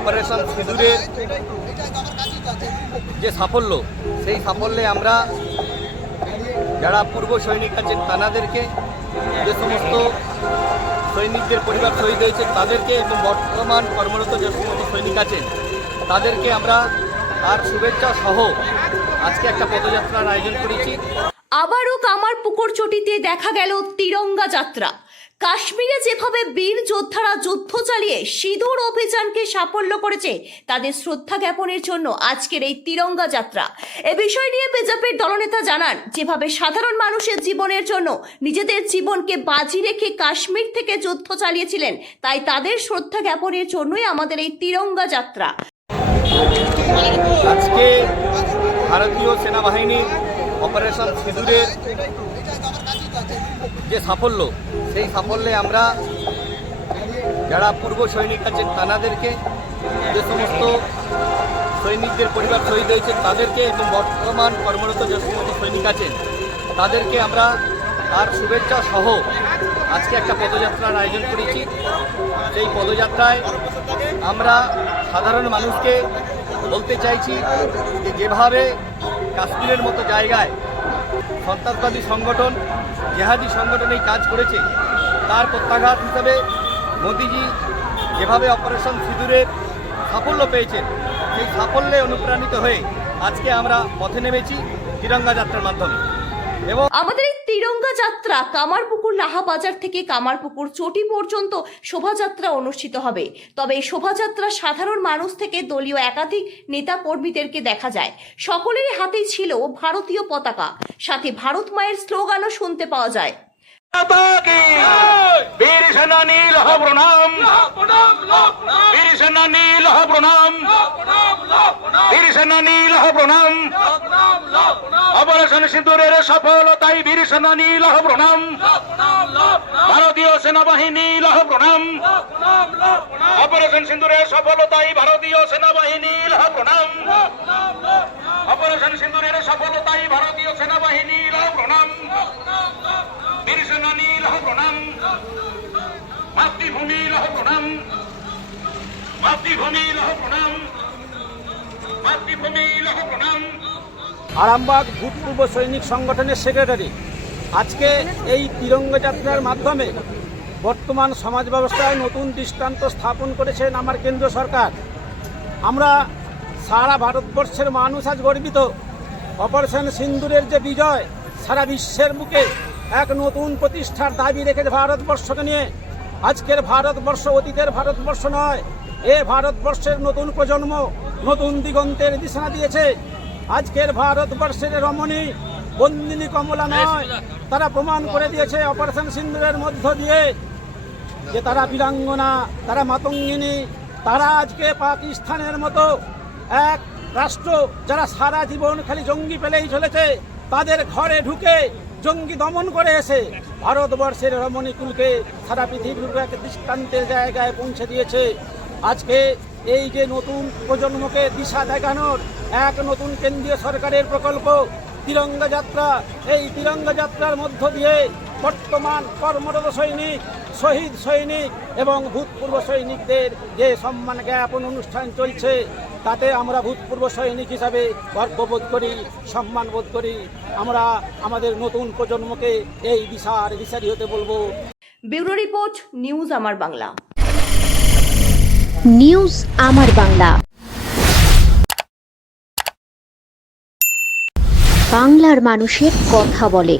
Operation সিঁদুরের যে সাফল্য, সেই সাফল্যে আমরা যারা পূর্ব সৈনিক আছেন তানাদেরকে, যে সমস্ত সৈনিকদের পরিবার শহীদ হয়েছে তাদেরকে এবং বর্তমান কর্মরত যে সমস্ত সৈনিক আছেন তাদেরকে আমরা আর শুভেচ্ছা সহ আজকে একটা পদযাত্রার আয়োজন করেছি। আবারও কামার পুকুর চটিতে দেখা গেল তিরঙ্গা যাত্রা। কাশ্মীরে যেভাবে বীর যোদ্ধারা যুদ্ধ চালিয়ে সিঁদুর অভিযানকে সাফল্য করেছে, তাদের শ্রদ্ধা জ্ঞাপনের জন্য আজকের এই তিরঙ্গা যাত্রা। এ বিষয় নিয়ে বিজেপির দলনেতা জানান, যেভাবে সাধারণ মানুষের জীবনের জন্য নিজেদের জীবনকে বাজি রেখে কাশ্মীর থেকে যুদ্ধ চালিয়েছিলেন, তাই তাদের শ্রদ্ধা জ্ঞাপনের জন্যই আমাদের এই তিরঙ্গা যাত্রা। আজকে ভারতীয় সেনাবাহিনীর অপারেশন সিঁদুরের যে সাফল্য, সেই সাফল্যে আমরা যারা পূর্ব সৈনিক আছেন তানাদেরকে, যে সমস্ত সৈনিকদের পরিবার শহীদ হয়েছে তাদেরকে এবং বর্তমান কর্মরত যে সমস্ত সৈনিক আছেন, তাদেরকে আমরা আর শুভেচ্ছা সহ আজকে একটা পদযাত্রার আয়োজন করেছি। সেই পদযাত্রায় আমরা সাধারণ মানুষকে বলতে চাইছি যে যেভাবে কাশ্মীরের মতো জায়গায় সন্ত্রাসবাদী সংগঠন, জেহাদি সংগঠন এই কাজ করেছে। তার প্রত্যাঘাত হিসাবে মোদিজি যেভাবে অপারেশন সিঁদুরের সাফল্য পেয়েছেন, সেই সাফল্যে অনুপ্রাণিত হয়ে আজকে আমরা পথে নেমেছি তিরঙ্গা যাত্রার মাধ্যমে। এবং আমাদের তিরঙ্গা যাত্রা কামারপুকুর লাহা বাজার থেকে কামারপুকুর চটি পর্যন্ত শোভাযাত্রা অনুষ্ঠিত হবে। তবে এই শোভাযাত্রা সাধারণ মানুষ থেকে দলীয় একাধিক নেতা কর্মীদেরকে দেখা যায়। সকলের হাতেই ছিল ভারতীয় পতাকা। সাথে ভারত মায়ের স্লোগানও শুনতে পাওয়া যায়। লহ প্রণাম। বীর সেনানী লহ প্রণাম। বীর সফলতাই বীর সেনানী ভারতীয় সেনাবাহিনী লহ প্রণাম। অপারেশন সিন্দুরের সফলতাই ভারতীয় সেনাবাহিনী লহ প্রণাম। অপারেশন সিন্দুরের সফলতাই ভারতীয় সেনাবাহিনী লহ প্রণাম। বীর সেনানী লহ প্রণাম। মাতৃভূমি লহ প্রণাম মাতৃভূমি লহ প্রণাম মাতৃভূমি লহ প্রণাম আরামবাগ ভূতপূর্ব সৈনিক সংগঠনের সেক্রেটারি, আজকে এই তিরঙ্গা যাত্রার মাধ্যমে বর্তমান সমাজ ব্যবস্থায় নতুন দৃষ্টান্ত স্থাপন করেছেন আমার কেন্দ্র সরকার। আমরা সারা ভারতবর্ষের মানুষ আজ গর্বিত। অপারেশন সিন্দুরের যে বিজয়, সারা বিশ্বের মুখে এক নতুন প্রতিষ্ঠার দাবি রেখেছে ভারতবর্ষকে নিয়ে। আজকের ভারতবর্ষ অতীতের ভারতবর্ষ নয়। এ ভারতবর্ষের নতুন প্রজন্ম নতুন দিগন্তের দিশা দিয়েছে। আজকের ভারতবর্ষের রমণী বন্দিনী কমলা নয় তারা প্রমাণ করে দিয়েছে অপারেশন সিন্দুরের মধ্য দিয়ে যে তারা বীরাঙ্গনা তারা মাতঙ্গিনী তারা আজকে পাকিস্তানের মতো এক রাষ্ট্র যারা সারা জীবন খালি জঙ্গি পেলেই চলেছে তাদের ঘরে ঢুকে জঙ্গি দমন করে এসে ভারতবর্ষের রমণীকুলকে সারা পৃথিবীর দৃষ্টান্তের জায়গায় পৌঁছে দিয়েছে। আজকে এই যে নতুন প্রজন্মকে দিশা দেখানোর এক নতুন কেন্দ্রীয় সরকারের প্রকল্প, তিরঙ্গা যাত্রা, এই তিরঙ্গা যাত্রার মধ্য দিয়ে বর্তমান কর্মরত সৈনিক, শহীদ সৈনিক এবং ভূতপূর্ব সৈনিকদের যে সম্মান জ্ঞাপন অনুষ্ঠান চলছে তাতে আমরা ভূতপূর্ব সৈনিক হিসাবে গর্ববোধ করি সম্মান বোধ করি। আমরা আমাদের নতুন প্রজন্মকে এই বিচার দিশারি হতে বলব। ব্যুরো রিপোর্ট নিউজ আমার বাংলা। নিউজ আমার বাংলা। বাংলার মানুষের কথা বলে।